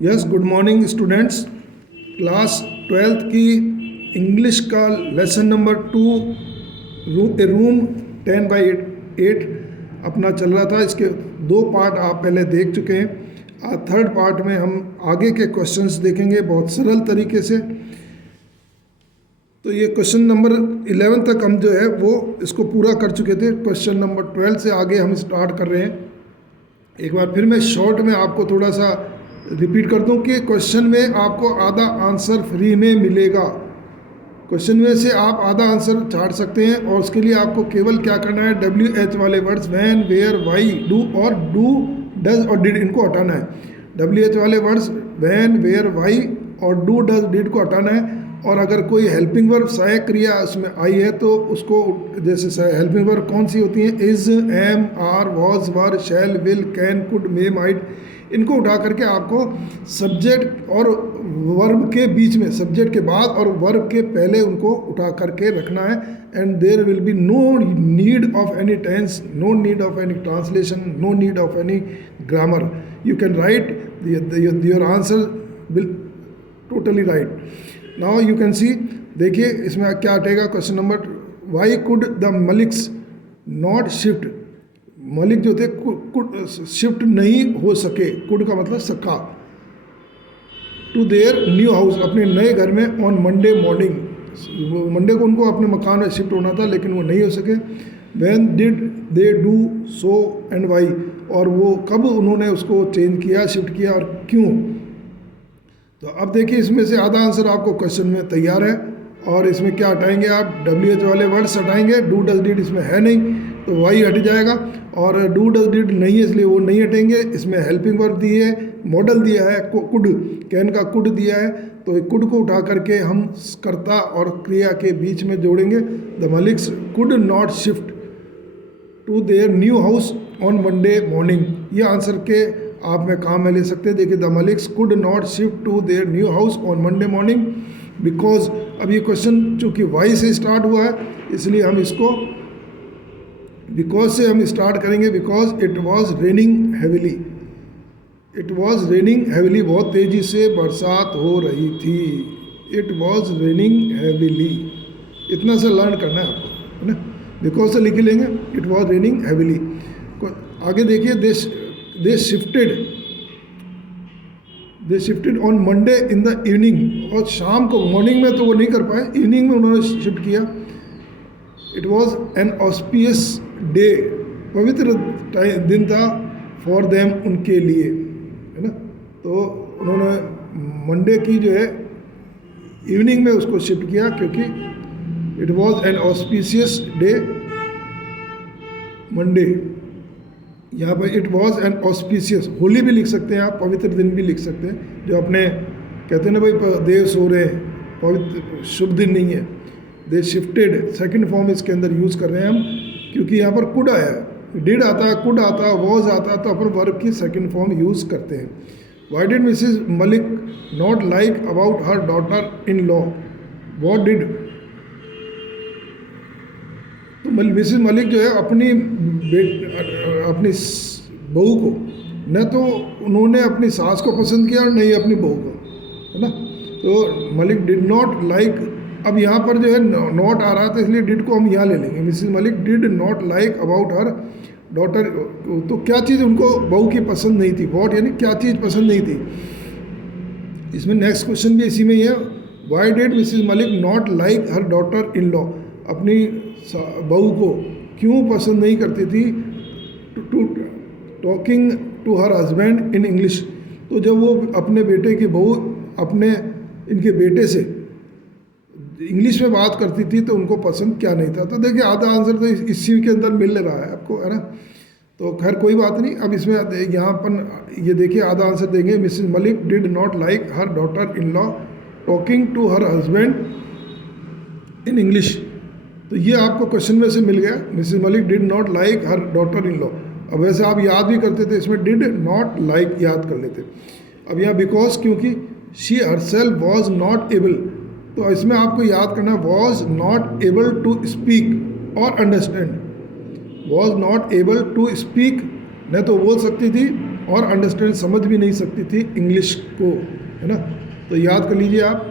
Yes, good morning students. Class 12th की English का lesson number 2 room 10/8 अपना चल रहा था। इसके 2 पार्ट आप पहले देख चुके हैं। थर्ड पार्ट में हम आगे के क्वेश्चंस देखेंगे बहुत सरल तरीके से। तो ये क्वेश्चन नंबर 11 तक हम जो है वो इसको पूरा कर चुके थे। क्वेश्चन नंबर 12 से आगे हम स्टार्ट कर रहे हैं। एक बार फिर मैं शॉर्ट में आपको थोड़ा सा रिपीट कर दूं कि क्वेश्चन में आपको आधा आंसर फ्री में मिलेगा। क्वेश्चन में से आप आधा आंसर छाड़ सकते हैं और उसके लिए आपको केवल क्या करना है, WH वाले words when, where, why, do और डू, डज और डिड इनको हटाना है। WH वाले वर्ड्स वैन, वेयर, वाई और डू, डज, डिड को हटाना है। और अगर कोई हेल्पिंग वर्ब सहायक क्रिया उसमें आई है तो उसको, जैसे हेल्पिंग वर्ब कौन सी होती हैं, is, am, are, was, were, shall, will, can, could, may, might, इनको उठा करके आपको सब्जेक्ट और वर्ब के बीच में, सब्जेक्ट के बाद और वर्ब के पहले उनको उठा करके रखना है। And there will be no need of any tense, no need of any translation, no need of any grammar. You can write your answer will totally right. Now you can see, देखिए इसमें क्या हटेगा। Question number, why could the Maliks not shift, Malik जो थे could shift नहीं हो सके, could का मतलब सका, टू देयर न्यू हाउस, अपने नए घर में, ऑन मंडे मॉर्निंग, मंडे को उनको अपने मकान में शिफ्ट होना था लेकिन वो नहीं हो सके। When did they do so and why, और वो कब उन्होंने उसको चेंज किया, शिफ्ट किया और क्यों। तो अब देखिए इसमें से आधा आंसर आपको क्वेश्चन में तैयार है और इसमें क्या हटाएंगे आप, WH वाले वर्ड्स हटाएंगे, डू, डज, डिड इसमें है नहीं तो वाई हट जाएगा, और डू, डज, डिड नहीं है इसलिए वो नहीं हटेंगे। इसमें हेल्पिंग वर्ब दी है, मॉडल दिया है, कुड, कैन का कुड दिया है, तो कुड को उठा करके हम कर्ता और क्रिया के बीच में जोड़ेंगे। The Maliks could not shift to their new house on Monday morning, ये आंसर के आप में काम में ले सकते हैं। देखिए, the Maliks could not shift to their new house on Monday morning because, अब ये क्वेश्चन चूँकि वाई से स्टार्ट हुआ है इसलिए हम इसको बिकॉज से हम स्टार्ट करेंगे। Because it was raining heavily, it was raining heavily, बहुत तेज़ी से बरसात हो रही थी। इट वॉज रेनिंग हैविली, इतना सा लर्न करना है आपको, है ना। बिकॉज से लिख लेंगे, इट वॉज रेनिंग हैविली। आगे देखिए, they shifted on Monday in the evening, और शाम को, मॉर्निंग में तो वो नहीं कर पाए, इवनिंग में उन्होंने शिफ्ट किया। It was an auspicious day, पवित्र दिन था, फॉर देम उनके लिए, है ना। तो उन्होंने मंडे की जो है इवनिंग में उसको शिफ्ट किया क्योंकि it was an auspicious day Monday. यहाँ पर it was an auspicious, Holi भी लिख सकते हैं आप, पवित्र दिन भी लिख सकते हैं, जो अपने कहते हैं ना भाई देव सो रहे हैं, पवित्र शुभ दिन नहीं है। दे शिफ्टेड, सेकंड फॉर्म इसके अंदर यूज़ कर रहे हैं हम, क्योंकि यहाँ पर कुड आया, डिड आता है, कुड आता है, वॉज आता है, तो अपन वर्ब की सेकंड फॉर्म यूज़ करते हैं। Why did Mrs Malik not like about her daughter in law, what did, तो मिसेज मलिक जो है अपनी अपनी बहू को, न तो उन्होंने अपनी सास को पसंद किया और नहीं अपनी बहू को, है ना। तो मलिक डिड नॉट लाइक, अब यहाँ पर जो है नॉट आ रहा था इसलिए डिड को हम यहाँ ले लेंगे। Mrs Malik did not like about her daughter, तो क्या चीज़ उनको बहू की पसंद नहीं थी, वॉट यानी क्या चीज़ पसंद नहीं थी। इसमें नेक्स्ट क्वेश्चन भी इसी में ही है, why did Mrs Malik not like her daughter in law, अपनी बहू को क्यों पसंद नहीं करती थी, to talking to her husband in English, तो जब वो अपने बेटे की बहू अपने इनके बेटे से इंग्लिश में बात करती थी तो उनको पसंद क्या नहीं था। तो देखिए आधा आंसर तो इसी के अंदर मिल रहा है आपको, है ना। तो खैर कोई बात नहीं, अब इसमें यहाँ पर ये देखिए आधा आंसर देंगे, Mrs Malik did not like her daughter in law talking to her husband in English, तो ये आपको क्वेश्चन में से मिल गया। Mrs Malik did not like her daughter in law, अब वैसे आप याद भी करते थे, इसमें डिड नॉट लाइक याद कर लेते। अब यहाँ बिकॉज, क्योंकि she herself was not able, तो इसमें आपको याद करना, was not able to speak और understand, was not able to speak, न तो बोल सकती थी और अंडरस्टैंड समझ भी नहीं सकती थी इंग्लिश को, है ना। तो याद कर लीजिए आप,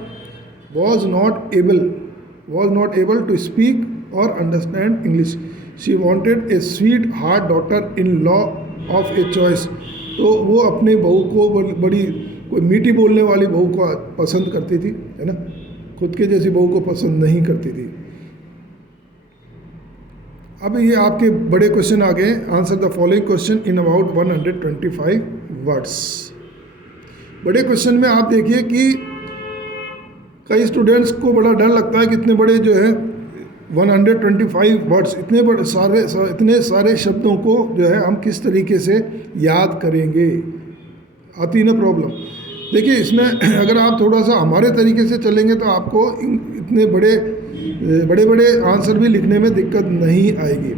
was not able to speak और understand English, she wanted a sweetheart daughter in law of a choice. तो वो अपने बहू को बड़ी कोई मीठी बोलने वाली बहू को पसंद करती थी, है ना, खुद के जैसी बहू को पसंद नहीं करती थी। अब ये आपके बड़े क्वेश्चन आ गए। Answer the following question in about 125 words. बड़े क्वेश्चन में आप देखिए कि कई स्टूडेंट्स को बड़ा डर लगता है कि इतने बड़े जो है 125 वर्ड्स, इतने सारे शब्दों को जो है हम किस तरीके से याद करेंगे, आती ना प्रॉब्लम। देखिए इसमें अगर आप थोड़ा सा हमारे तरीके से चलेंगे तो आपको इतने बड़े आंसर भी लिखने में दिक्कत नहीं आएगी।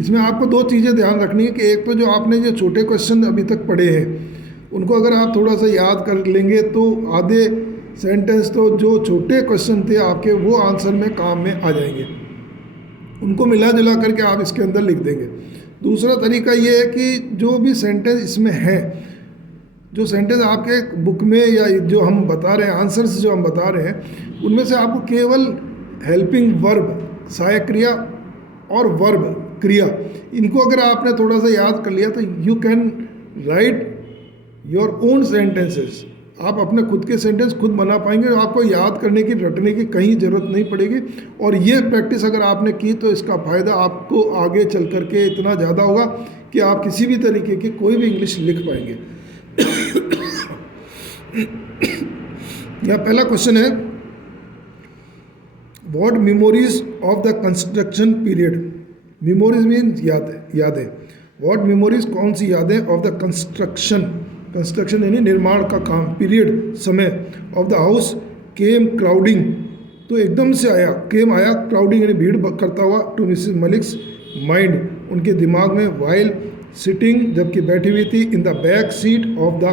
इसमें आपको दो चीज़ें ध्यान रखनी है कि एक तो जो आपने जो छोटे क्वेश्चन अभी तक पढ़े हैं उनको अगर आप थोड़ा सा याद कर लेंगे तो आधे सेंटेंस तो जो छोटे क्वेश्चन थे आपके वो आंसर में काम में आ जाएंगे, उनको मिला जुला करके आप इसके अंदर लिख देंगे। दूसरा तरीका ये है कि जो भी सेंटेंस इसमें है, जो सेंटेंस आपके बुक में या जो हम बता रहे हैं आंसर्स जो हम बता रहे हैं उनमें से आपको केवल हेल्पिंग वर्ब, सहायक क्रिया और वर्ब क्रिया, इनको अगर आपने थोड़ा सा याद कर लिया तो you can write your own sentences. आप अपने खुद के सेंटेंस खुद बना पाएंगे, आपको याद करने की, रटने की कहीं ज़रूरत नहीं पड़ेगी। और ये प्रैक्टिस अगर आपने की तो इसका फ़ायदा आपको आगे चल कर के इतना ज़्यादा होगा कि आप किसी भी तरीके की कोई भी इंग्लिश लिख पाएंगे। यह पहला क्वेश्चन है, what memories of the construction period. Memories means यादें। व्हाट मेमोरीज कौन सी यादें ऑफ द कंस्ट्रक्शन यानी निर्माण का काम, पीरियड समय, of the house came crowding, तो एकदम से आया, केम आया, क्राउडिंग यानी भीड़ करता हुआ, टू मिसेस मलिक्स माइंड उनके दिमाग में, वाइल सिटिंग जबकि बैठी हुई थी, in the back seat of the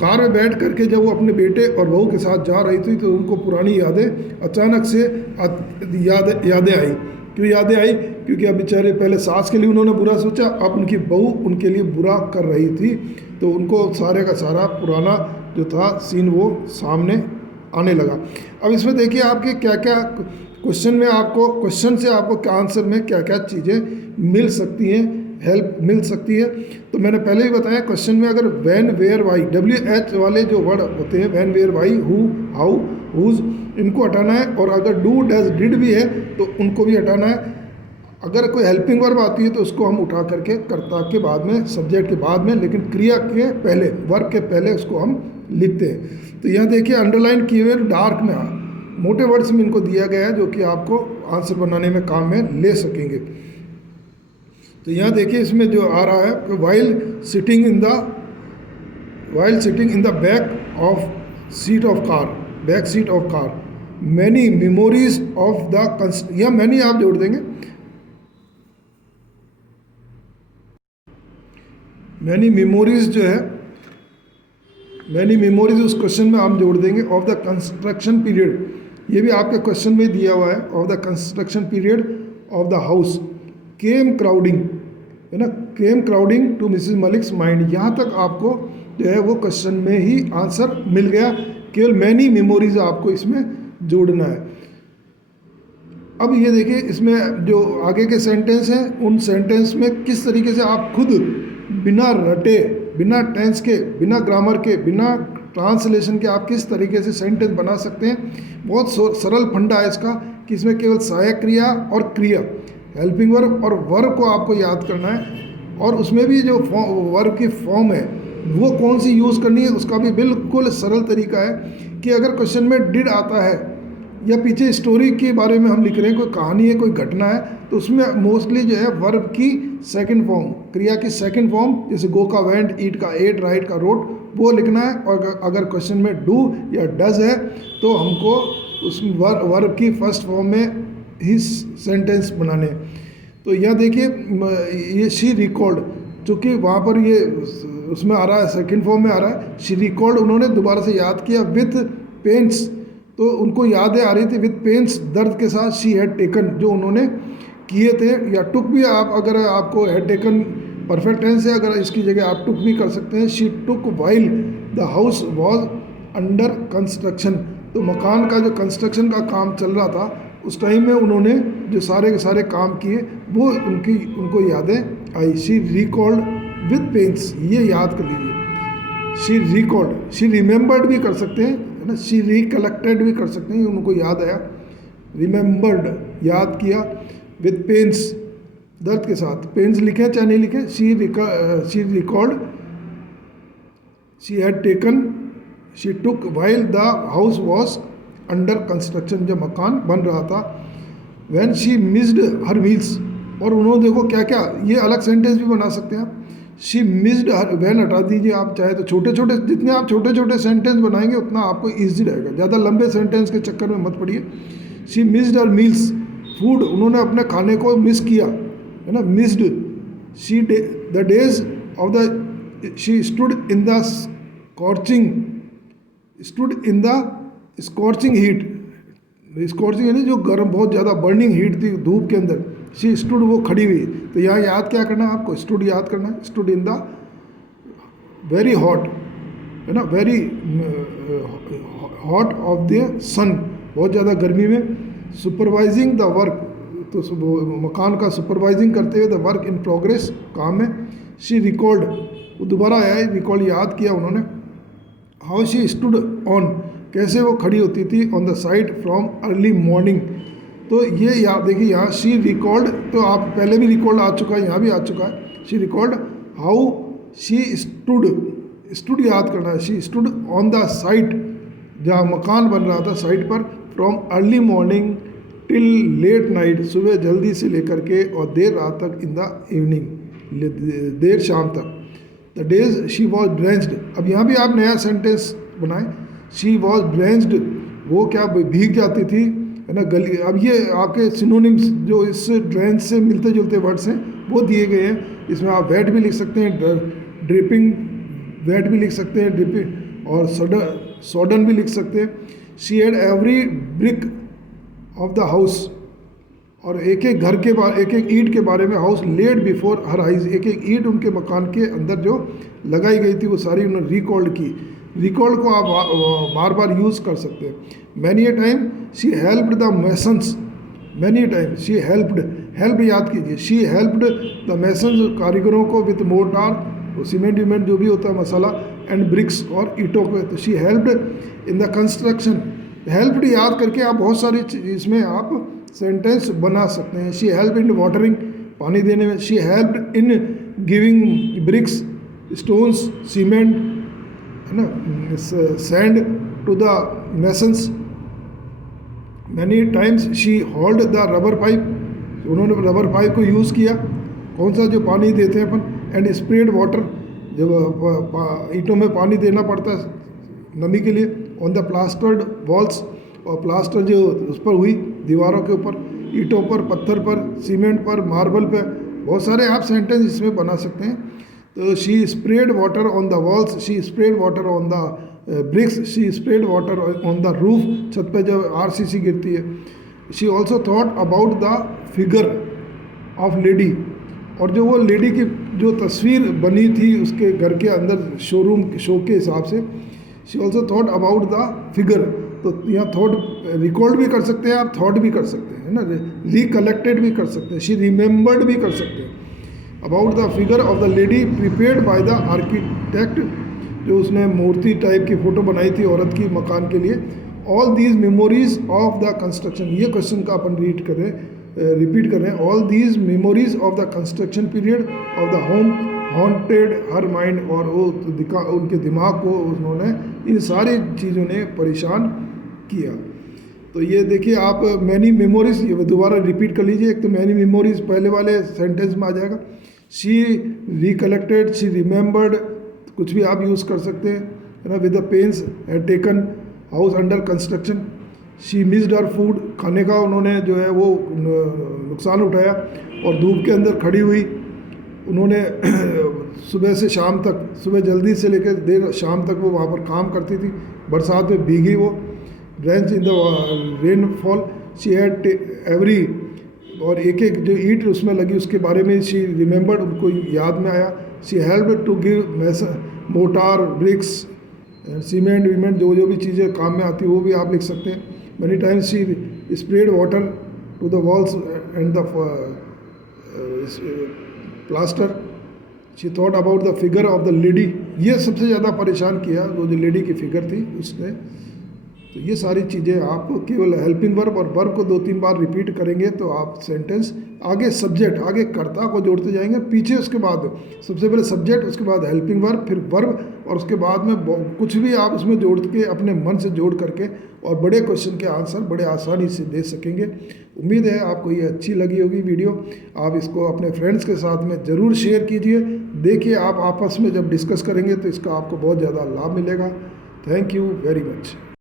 car में बैठ करके जब वो अपने बेटे और बहू के साथ जा रही थी तो उनको पुरानी यादें अचानक से यादें आई। क्यों यादें आई? क्योंकि अब बेचारे पहले सास के लिए उन्होंने बुरा सोचा, अब उनकी बहू उनके लिए बुरा कर रही थी, तो उनको सारे का सारा पुराना जो था सीन वो सामने आने लगा। अब इसमें देखिए आपके क्या क्या क्वेश्चन से आपको क्या आंसर में क्या क्या चीज़ें मिल सकती हैं, हेल्प मिल सकती है। तो मैंने पहले ही बताया क्वेश्चन में अगर व्हेन वेयर वाई, WH वाले जो वर्ड होते हैं, when where why, who how whose, इनको हटाना है। और अगर डू डज डिड भी है तो उनको भी हटाना है। अगर कोई हेल्पिंग वर्ब आती है तो उसको हम उठा करके कर्ता के बाद में, सब्जेक्ट के बाद में, लेकिन क्रिया के पहले, वर्ब के पहले उसको हम लिखते हैं। तो यहाँ देखिए अंडरलाइन किए हुए डार्क में मोटे वर्ड्स में इनको दिया गया है जो कि आपको आंसर बनाने में काम में ले सकेंगे। तो यहाँ देखिए इसमें जो आ रहा है कि while sitting in the back seat of car, many memories of the, या मैनी आप जोड़ देंगे, मैनी मेमोरीज जो है, मैनी मेमोरीज उस क्वेश्चन में आप जोड़ देंगे। ऑफ द कंस्ट्रक्शन पीरियड, ये भी आपके क्वेश्चन में दिया हुआ है। Of the construction period of the house came crowding, है ना, came crowding to Mrs Malik's mind, यहाँ तक आपको जो है वो क्वेश्चन में ही आंसर मिल गया। केवल मैनी मेमोरीज आपको इसमें जोड़ना है। अब ये देखिए इसमें जो आगे के सेंटेंस हैं उन सेंटेंस में किस तरीके से आप खुद बिना रटे, बिना टेंस के, बिना ग्रामर के, बिना ट्रांसलेशन के आप किस तरीके से सेंटेंस बना सकते हैं। बहुत सरल फंडा है इसका कि इसमें केवल सहायक क्रिया और क्रिया, हेल्पिंग वर्ब और वर्ब को आपको याद करना है। और उसमें भी जो वर्ब की फॉर्म है वो कौन सी यूज़ करनी है उसका भी बिल्कुल सरल तरीका है कि अगर क्वेश्चन में डिड आता है या पीछे स्टोरी के बारे में हम लिख रहे हैं, कोई कहानी है, कोई घटना है, तो उसमें मोस्टली जो है वर्ब की सेकंड फॉर्म, क्रिया की सेकंड फॉर्म, जैसे गो का वेंट, ईट का एट, राइट का रोट, वो लिखना है। और अगर क्वेश्चन में डू या डज है तो हमको उस वर्ब की फर्स्ट फॉर्म में ही सेंटेंस बनाने। तो यह देखिए ये शी रिकॉर्ड, चूँकि वहाँ पर ये उसमें आ रहा है, सेकंड फॉर्म में आ रहा है, शी रिकॉर्ड, उन्होंने दोबारा से याद किया विथ पेन्स, तो उनको यादें आ रही थी विथ पेन्स, दर्द के साथ, शी हैड टेकन, जो उन्होंने किए थे, या टुक भी आप अगर आपको हैड टेकन परफेक्ट टेंस है, अगर इसकी जगह आप टुक भी कर सकते हैं। She took while the house was under construction, तो मकान का जो कंस्ट्रक्शन का काम चल रहा था उस टाइम में उन्होंने जो सारे के सारे काम किए वो उनको यादें आई। शी रिकॉल्ड विद पेन्स, ये याद कर लीजिए। शी रिकॉल्ड, शी रिमेंबर्ड भी कर सकते हैं, है ना, शी रिकलेक्टेड भी कर सकते हैं, उनको याद आया। रिमेंबर्ड, याद किया। विद पेन्स, दर्द के साथ। पेन्स लिखे चाहे नहीं लिखे, she recalled, she had taken, she took while the house was under construction, जब मकान बन रहा था। When she missed her meals, और उन्होंने देखो क्या क्या, ये अलग सेंटेंस भी बना सकते हैं आप। शी मिस्ड हर, व्हेन हटा दीजिए आप चाहे तो। छोटे छोटे, जितने आप छोटे छोटे सेंटेंस बनाएंगे उतना आपको ईजी रहेगा, ज़्यादा लंबे सेंटेंस के चक्कर में मत पड़िए। She missed her meals, food, उन्होंने अपने खाने को मिस किया, है ना, missed. She the days of the, she stood in the scorching heat, scorching यानी जो गर्म, बहुत ज़्यादा बर्निंग हीट थी धूप के अंदर। शी स्टूड, वो खड़ी हुई। तो यहाँ याद क्या करना है आपको, स्टूड याद करना है। Stood in the very hot, है ना, वेरी हॉट ऑफ द सन, बहुत ज़्यादा गर्मी में। सुपरवाइजिंग द वर्क, तो मकान का सुपरवाइजिंग करते हुए, द वर्क इन प्रोग्रेस, काम में। शी रिकॉल्ड, वो दोबारा आया, रिकॉल याद किया उन्होंने। हाउ शी स्टूड ऑन, कैसे वो खड़ी होती थी, on the side from early morning. तो ये याद देखिए, यहाँ शी रिकॉल्ड, तो आप पहले भी रिकॉल्ड आ चुका है, यहाँ भी आ चुका है। She recalled how she stood, stood याद करना है। She stood on the site, जहाँ मकान बन रहा था साइट पर, from early morning till late night, सुबह जल्दी से लेकर के और देर रात तक, इन द इवनिंग, देर शाम तक। The days she was drenched, अब यहाँ भी आप नया सेंटेंस बनाएं। शी वॉज ड्रेंच्ड, वो क्या भीग जाती थी, है ना, गली। अब ये आपके सिनोनिम्स जो इस ड्रेंच से मिलते जुलते वर्ड्स हैं वो दिए गए हैं। इसमें आप वेट भी लिख सकते हैं, ड्रिपिंग वेट भी लिख सकते हैं, ड्रिपिंग, और सॉडन भी लिख सकते हैं। She had every brick of the house, और एक एक घर के बारे, एक एक ईंट के बारे में, house laid before her eyes, एक एक ईंट उनके मकान के अंदर जो लगाई गई थी वो सारी उन्होंने रिकॉल्ड की। रिकॉल्ड को आप बार बार यूज़ कर सकते हैं। Many a time she helped the masons, many a time she helped, help याद कीजिए। शी हेल्प्ड द मेसन्स, कारीगरों को, विद मोर्टार, सीमेंट वीमेंट जो भी होता है मसाला, एंड ब्रिक्स, और ईंटों को। तो she helped in the construction, helped याद करके आप बहुत सारी इसमें आप सेंटेंस बना सकते हैं। शी हेल्प इन वाटरिंग, पानी देने में। She help in giving bricks, stones, cement, है ना, sand to the masons. Many times she hold the rubber pipe, उन्होंने रबर पाइप को यूज़ किया, कौन सा, जो पानी देते हैं अपन। एंड स्प्रेड वाटर, जब ईंटों में पानी देना पड़ता है नमी के लिए। ऑन द प्लास्टर्ड वॉल्स, और प्लास्टर जो उस पर हुई, दीवारों के ऊपर, ईंटों पर, पत्थर पर, सीमेंट पर, मार्बल पर, बहुत सारे आप सेंटेंस इसमें बना सकते हैं। तो she spread water on the walls, she spread water on the bricks, she spread water on the roof, छत पे जब आरसीसी गिरती है। She also thought about the figure of lady, और जो वो लेडी की जो तस्वीर बनी थी उसके घर के अंदर शोरूम शो के हिसाब से। She also thought about the figure, तो यहाँ थॉट रिकॉल्ड भी कर सकते हैं आप, थॉट भी कर सकते हैं, है ना, रिकलेक्टेड भी कर सकते हैं, शी रिमेंबर्ड भी कर सकते हैं। About the figure of the lady prepared by the architect, जो उसने मूर्ति टाइप की फ़ोटो बनाई थी औरत की मकान के लिए। All these memories of the construction, ये क्वेश्चन का अपन रिपीट कर रहे हैं। All these memories of the construction period of the home haunted her mind, और वो उनके दिमाग को उन्होंने, इन सारी चीज़ों ने परेशान किया। तो ये देखिए आप, मैनी मेमोरीज, ये दोबारा रिपीट कर लीजिए। एक तो मैनी मेमोरीज पहले वाले सेंटेंस में आ जाएगा। शी रिकलेक्टेड, शी रिमेंबर्ड, कुछ भी आप यूज़ कर सकते हैं, है ना। With the pains had taken house under construction. She missed her food, खाने का उन्होंने जो है वो नुकसान उठाया, और धूप के अंदर खड़ी हुई उन्होंने सुबह से शाम तक, सुबह जल्दी से लेकर देर शाम तक वो वहाँ पर काम करती थी, बरसात में भीगी वो। Drench in the rainfall, she had every और एक एक जो ईंट उसमें लगी उसके बारे में शी रिमेंबर्ड, उनको याद में आया। She help to give mortar, bricks, cement वीमेंट, जो जो भी चीज़ें काम में आती है वो भी आप लिख सकते हैं। Many times she spread water to the walls and the plaster. She thought about the figure of the lady. ये सबसे ज़्यादा परेशान किया, वो जो लेडी की फिगर थी उसने। तो ये सारी चीज़ें आप केवल हेल्पिंग वर्ब और वर्ब को 2-3 बार रिपीट करेंगे तो आप सेंटेंस आगे सब्जेक्ट, आगे कर्ता को जोड़ते जाएंगे, पीछे उसके बाद सबसे पहले सब्जेक्ट, उसके बाद हेल्पिंग वर्ब, फिर वर्ब, और उसके बाद में कुछ भी आप उसमें जोड़ के अपने मन से जोड़ करके और बड़े क्वेश्चन के आंसर बड़े आसानी से दे सकेंगे। उम्मीद है आपको ये अच्छी लगी होगी वीडियो। आप इसको अपने फ्रेंड्स के साथ में ज़रूर शेयर कीजिए। देखिए आप आपस में जब डिस्कस करेंगे तो इसका आपको बहुत ज़्यादा लाभ मिलेगा। Thank you very much.